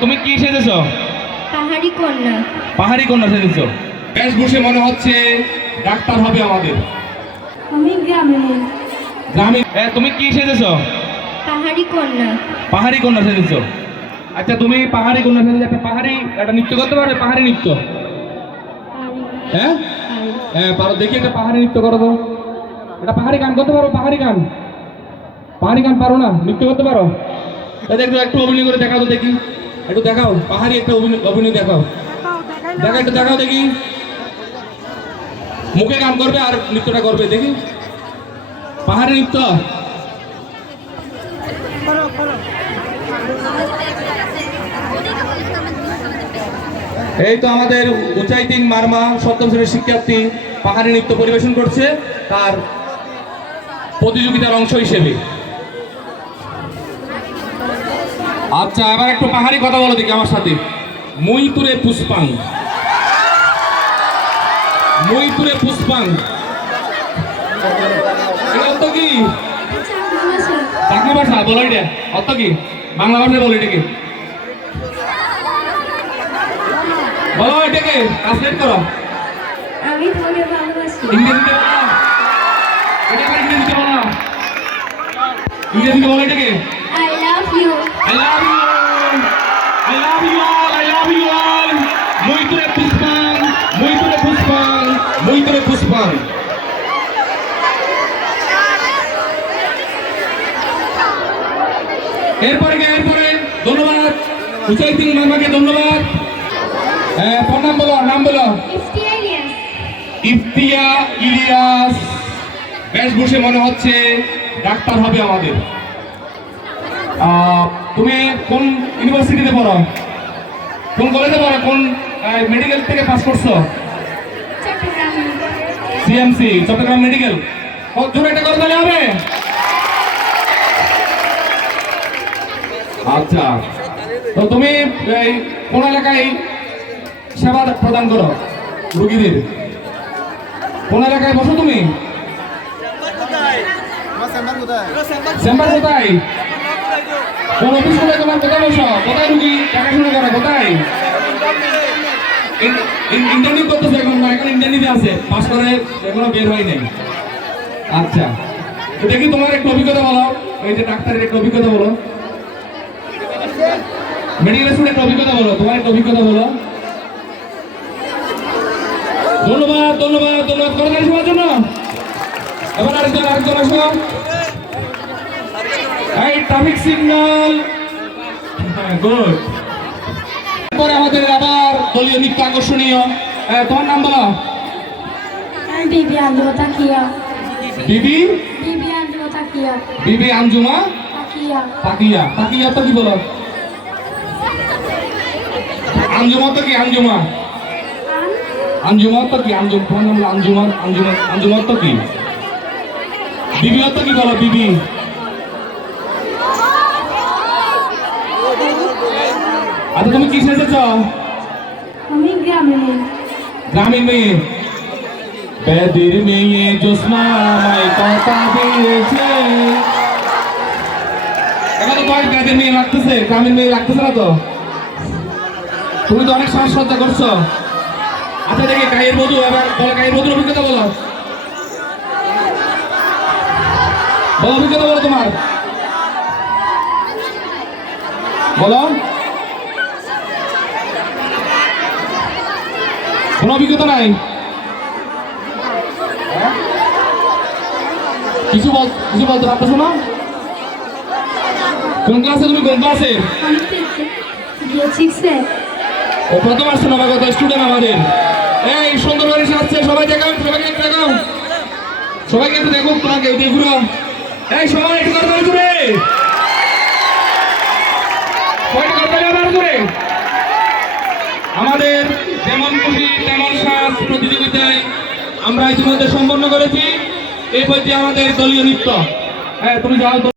তুমি কি সেজেছো? পাহাড়ি কন্যা। পাহাড়ি কন্যা সেজেছো। বেশভূষে মনে হচ্ছে ডাক্তার হবে আমাদের। আমি গ্রামীণ। গ্রামীণ। তুমি কি সেজেছো? পাহাড়ি কন্যা। পাহাড়ি কন্যা সেজেছো। আচ্ছা, তুমি পাহাড়ি কন্যা সেজে একটা নৃত্য করতে পারবে? পাহাড়ি নৃত্য? হ্যাঁ হ্যাঁ পারো। দেখি একটা পাহাড়ি নৃত্য করো তো। একটা পাহাড়ি গান করতে পারো? পাহাড়ি গান? পাহাড়ি গান পারো না? নৃত্য করতে পারো? একটু একটু অভিনয় করে দেখাও তো দেখি। একটু দেখাও পাহাড়ি একটা অভিনয় দেখাও। একটু দেখাও দেখি। মুখে গান করবে আর নৃত্যটা করবে দেখি। পাহাড়ি নৃত্য। এই তো আমাদের উচাইতিং মারমা সপ্তম শ্রেণীর শিক্ষার্থী পাহাড়ি নৃত্য পরিবেশন করছে তার প্রতিযোগিতার অংশ হিসেবে। আচ্ছা, এবার একটু পাহাড়ি কথা বলো দেখি আমার সাথে। মুই তুরে পুষ্পাং। মুই তুরে পুষ্পাং অর্থ কি? চাকমা ভাষা বলো এটা অর্থ কি? বাংলা ভাষায় বলো এটাকে। বলো এটাকে ট্রান্সলেট করো। আমি তোমাকে ভালোবাসি। ইংরেজিতে বলো। এটা আবার ইংরেজিতে বলো। ইংরেজিতে বলো এটাকে। I love you. I love you. I love you all. I love you all. Muy ture puspang. Muy ture puspang. Muy ture puspang. এরপরে ধন্যবাদ উচাইতিং মামাকে ধন্যবাদ। নাম বলো, নাম বলো। ইফতিয়া ইলিয়াস। ইফতিয়া ইলিয়াস। বেশভূষে মনে হচ্ছে ডাক্তার হবে আমাদের। তুমি কোন ইউনিভার্সিটিতে পড়ো? কোন কলেজে পড়ো? কোন মেডিকেল থেকে পাস করছো? চট্টগ্রাম। CMC Chattogram medical. জোরে এটা করে তাহলে হবে। আচ্ছা, তো তুমি কোন এলাকায় সেবা প্রদান করো রোগীদের? কোন এলাকায় বসো তুমি? চেম্বার কোথায়? কোন অফিস করে তোমার? কোথায় বসো? কোথায় রুগী দেখাশোনা করো? কোথায় ইন্টারভিউ করতেছে? এখন ইন্টারভিউতে আছে, পাস করে এখনো বের হয় নাই। আচ্ছা, তো দেখি তোমার একটু অভিজ্ঞতা বলো। এই যে ডাক্তারের একটু অভিজ্ঞতা বলো। মেডিকেল স্টুডেন্ট অভিজ্ঞতা বলো। তোমার একটু অভিজ্ঞতা বলো। ধন্যবাদ ধন্যবাদ ধন্যবাদ করে দেন সবার জন্য। এবার আরেকজন আসো। এই ট্রাফিক সিগন্যাল। গুড। পরে আমাদের আবার দলীয় নৃত্য আকর্ষণীয়। তোমার নাম বলো। বিবি আঞ্জুমা তাকিয়া। বিবি বিবি আঞ্জুমা তাকিয়া। বিবি আঞ্জুমা তাকিয়া। তাকিয়া। তাকিয়া তো কি বলো? আঞ্জুমা তো কি? আঞ্জুমা আঞ্জুমা তো কি? তোমার নাম আঞ্জুমা। আঞ্জুমা তো কি? বিবি তো কি বলো? বিবি। আচ্ছা, তুমি কি সেজেছ? আমি গ্রামীণ। গ্রামীণ মেয়ে। বেদির মেয়ে জ্যোৎস্না আমায় কথা দিয়েছে। এখন তো তোমার বেদির মেয়ে লাগতেছে, গ্রামীণ মেয়ে লাগতেছে না তো? তুমি তো অনেক সাজসজ্জা করছো। আচ্ছা, দেখি গায়ের বধূ। এবার বলো, গায়ের বধূর অভিজ্ঞতা বলো। বলো অভিজ্ঞতা বলো তোমার। বলো। কোনো অভিজ্ঞতা নাই? কিছু বলতে পারতেছো না? কোন ক্লাসে তুমি? কোন ক্লাসে? ও প্রথম আসছে নবাগত স্টুডেন্ট আমাদের। এই সুন্দর করে সাজছে। সবাই দেখাও, সবাইকে একটু দেখাও, সবাইকে একটু দেখো। তোমাকে দেখুন। এই সবাই একটু করতে জুড়ে, সবাই করতে আবার জুড়ে। আমাদের যেমন খুশি তেমন সাজ প্রতিযোগিতায় আমরা ইতিমধ্যে সম্পন্ন করেছি। এই পর্যায়ে আমাদের দলীয় নৃত্য। হ্যাঁ, তুমি যাও।